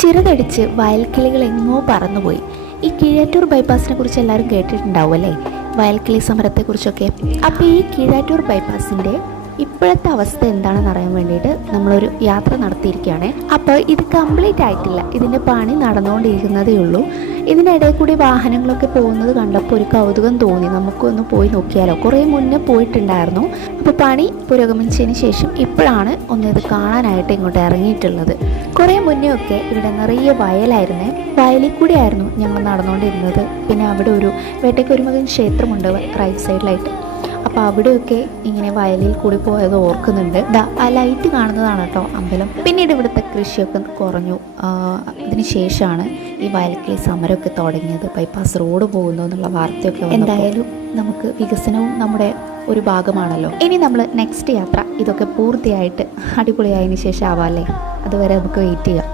ചിറകടിച്ച് വയൽക്കിളികൾ എങ്ങോ പറന്നുപോയി. ഈ കീഴാറ്റൂർ ബൈപ്പാസിനെ കുറിച്ച് എല്ലാവരും കേട്ടിട്ടുണ്ടാവും അല്ലേ, വയൽക്കിളി സമരത്തെക്കുറിച്ചൊക്കെ. അപ്പോൾ ഈ കീഴാറ്റൂർ ബൈപ്പാസിൻ്റെ ഇപ്പോഴത്തെ അവസ്ഥ എന്താണെന്ന് അറിയാൻ വേണ്ടിയിട്ട് നമ്മളൊരു യാത്ര നടത്തിയിരിക്കുകയാണ്. അപ്പോൾ ഇത് കംപ്ലീറ്റ് ആയിട്ടില്ല, ഇതിൻ്റെ പണി നടന്നുകൊണ്ടിരിക്കുന്നതേ ഉള്ളൂ. ഇതിൻ്റെ ഇടയിൽ കൂടി വാഹനങ്ങളൊക്കെ പോകുന്നത് കണ്ടപ്പോൾ ഒരു കൗതുകം തോന്നി, നമുക്കൊന്ന് പോയി നോക്കിയാലോ. കുറേ മുന്നേ പോയിട്ടുണ്ടായിരുന്നു. അപ്പോൾ പണി പുരോഗമിച്ചതിന് ശേഷം ഇപ്പോഴാണ് ഇത് കാണാനായിട്ട് ഇങ്ങോട്ട് ഇറങ്ങിയിട്ടുള്ളത്. കുറേ മുന്നേ ഒക്കെ ഇവിടെ നിറയെ വയലായിരുന്നേ, വയലിൽ കൂടിയായിരുന്നു ഞങ്ങൾ നടന്നുകൊണ്ടിരുന്നത്. പിന്നെ അവിടെ ഒരു വേട്ടയ്ക്കൊരുമകൻ ക്ഷേത്രമുണ്ട് റൈറ്റ് സൈഡിലായിട്ട്. അപ്പോൾ അവിടെയൊക്കെ ഇങ്ങനെ വയലിൽ കൂടി പോയത് ഓർക്കുന്നുണ്ട്. ആ ലൈറ്റ് കാണുന്നതാണ് കേട്ടോ അമ്പലം. പിന്നീട് ഇവിടുത്തെ കൃഷിയൊക്കെ കുറഞ്ഞു. അതിന് ശേഷമാണ് ഈ വയൽക്കിളി സമരമൊക്കെ തുടങ്ങിയത്. ബൈപ്പാസ് റോഡ് പോകുന്നു എന്നുള്ള വാർത്തയൊക്കെ. എന്തായാലും നമുക്ക് വികസനവും നമ്മുടെ ഒരു ഭാഗമാണല്ലോ. ഇനി നമ്മൾ നെക്സ്റ്റ് യാത്ര ഇതൊക്കെ പൂർത്തിയായിട്ട് അടിപൊളിയായതിനു ശേഷം ആവാമല്ലേ. അതുവരെ നമുക്ക് വെയിറ്റ് ചെയ്യാം.